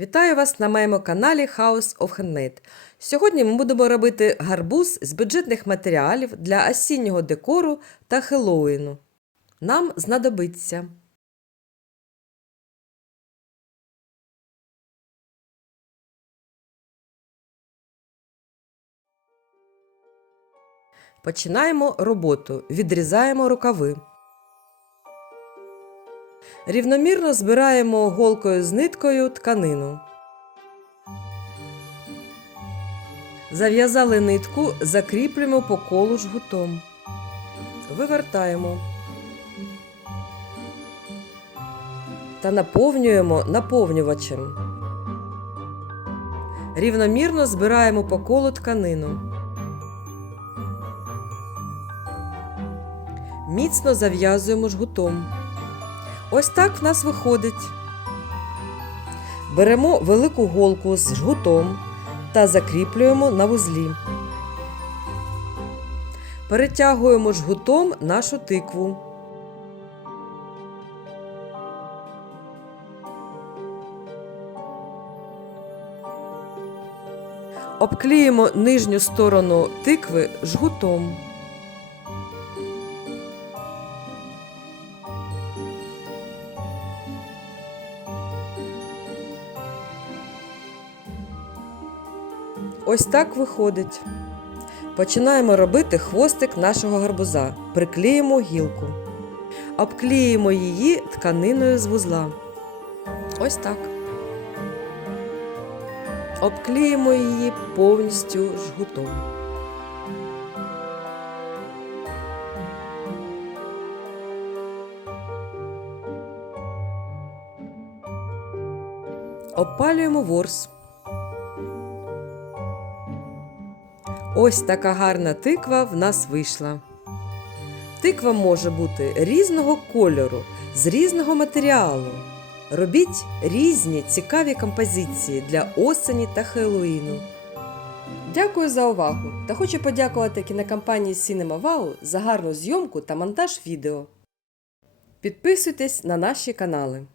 Вітаю вас на моєму каналі House of Handmade. Сьогодні ми будемо робити гарбуз з бюджетних матеріалів для осіннього декору та Хеллоуіну. Нам знадобиться Починаємо роботу. Відрізаємо рукави. Рівномірно збираємо голкою з ниткою тканину. Зав'язали нитку, закріплюємо по колу жгутом. Вивертаємо. Та наповнюємо наповнювачем. Рівномірно збираємо по колу тканину. Міцно зав'язуємо жгутом. Ось так в нас виходить. Беремо велику голку з жгутом та закріплюємо на вузлі. Перетягуємо жгутом нашу тикву. Обклеїмо нижню сторону тикви жгутом. Ось так виходить. Починаємо робити хвостик нашого гарбуза. Приклеїмо гілку. Обклеїмо її тканиною з вузла. Ось так. Обклеїмо її повністю жгутом. Опалюємо ворс. Ось така гарна тиква в нас вийшла. Тиква може бути різного кольору, з різного матеріалу. Робіть різні цікаві композиції для осені та Хеллоїну. Дякую за увагу та хочу подякувати кінокомпанії Cinema Wow за гарну зйомку та монтаж відео. Підписуйтесь на наші канали.